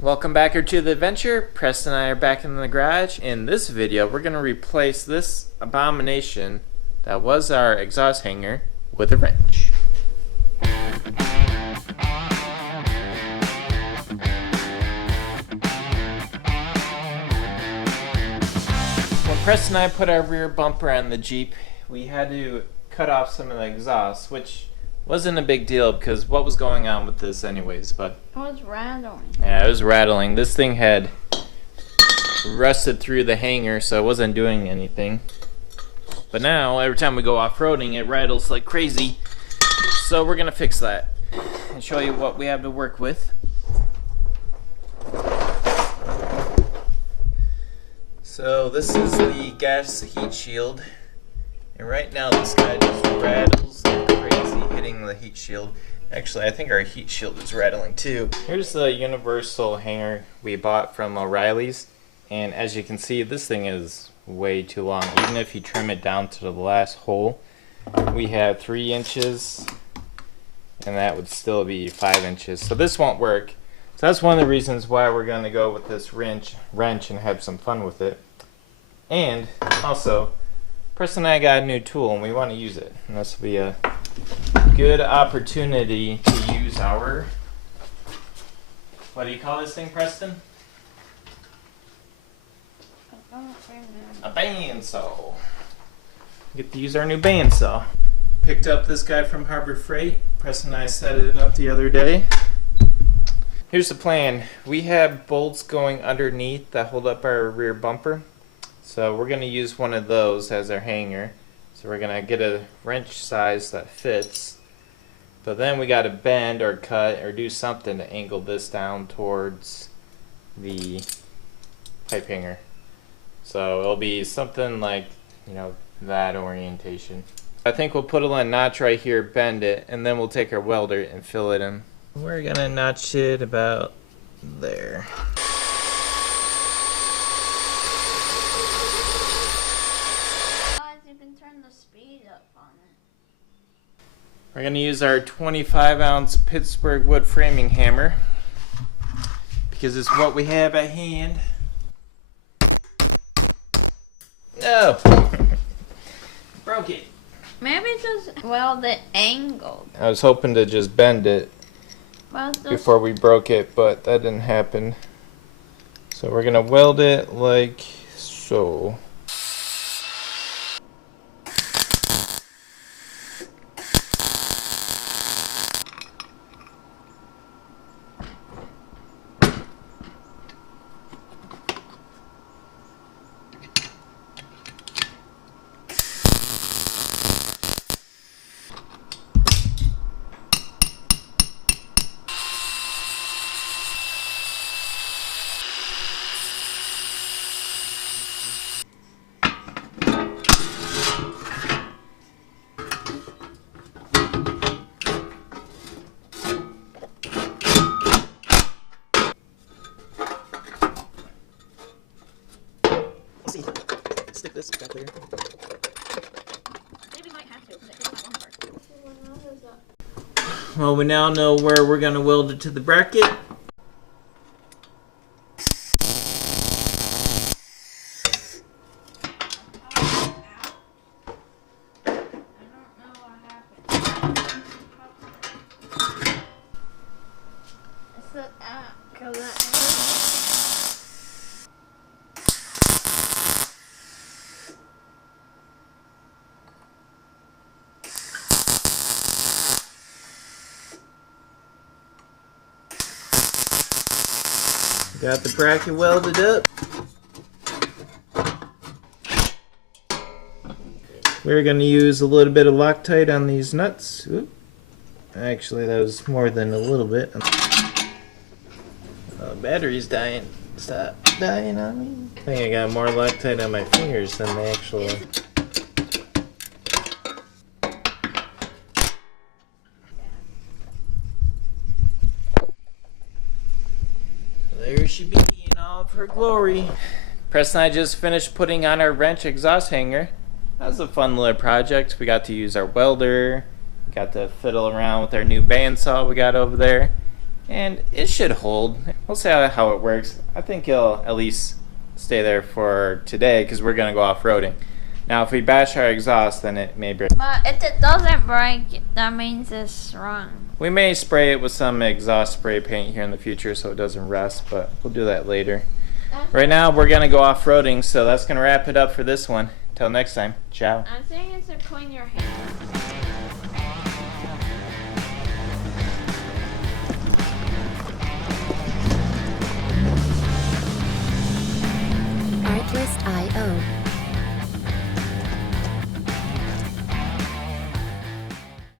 Welcome back here to the adventure. Preston and I are back in the garage. In this video, we're going to replace this abomination that was our exhaust hanger with a wrench. When Preston and I put our rear bumper on the Jeep, we had to cut off some of the exhaust, which wasn't a big deal because what was going on with this anyways, but it was rattling. Yeah, it was rattling. This thing had rusted through the hanger, so it wasn't doing anything. But now, every time we go off-roading, it rattles like crazy. So we're gonna fix that and show you what we have to work with. So this is the gas heat shield. And right now this guy just rattles like crazy, hitting the heat shield. Actually, I think our heat shield is rattling too. Here's the universal hanger we bought from O'Reilly's. And as you can see, this thing is way too long. Even if you trim it down to the last hole, we have 3 inches. And that would still be 5 inches. So this won't work. So that's one of the reasons why we're going to go with this wrench and have some fun with it. And also, Preston and I got a new tool and we want to use it. And this will be a good opportunity to use our, what do you call this thing, Preston? A bandsaw. Get to use our new bandsaw. Picked up this guy from Harbor Freight. Preston and I set it up the other day. Here's the plan. We have bolts going underneath that hold up our rear bumper. So we're going to use one of those as our hanger. So we're going to get a wrench size that fits. But then we got to bend or cut or do something to angle this down towards the pipe hanger. So it'll be something like, that orientation. I think we'll put a little notch right here, bend it, and then we'll take our welder and fill it in. We're going to notch it about there. We're going to use our 25-ounce Pittsburgh wood framing hammer because it's what we have at hand. No! Broke it. Maybe just weld it angled. I was hoping to just bend it before we broke it, but that didn't happen. So we're going to weld it like so. Stick this back there. Maybe we might have to, because it feels like one part. Well, we now know where we're going to weld it to the bracket. Got the bracket welded up. We're going to use a little bit of Loctite on these nuts. Oop. Actually, that was more than a little bit. Battery's dying. Stop dying on me. I think I got more Loctite on my fingers than the actual... There she be in all of her glory. Preston and I just finished putting on our wrench exhaust hanger. That was a fun little project. We got to use our welder, got to fiddle around with our new bandsaw we got over there, And it should hold. We'll see how it works. I think it'll at least stay there for today because we're going to go off-roading. Now, if we bash our exhaust, then it may break. But if it doesn't break, that means it's wrong. We may spray it with some exhaust spray paint here in the future so it doesn't rust, but we'll do that later. Right now, we're going to go off-roading, so that's going to wrap it up for this one. Till next time, ciao. I'm saying it's to clean your hands.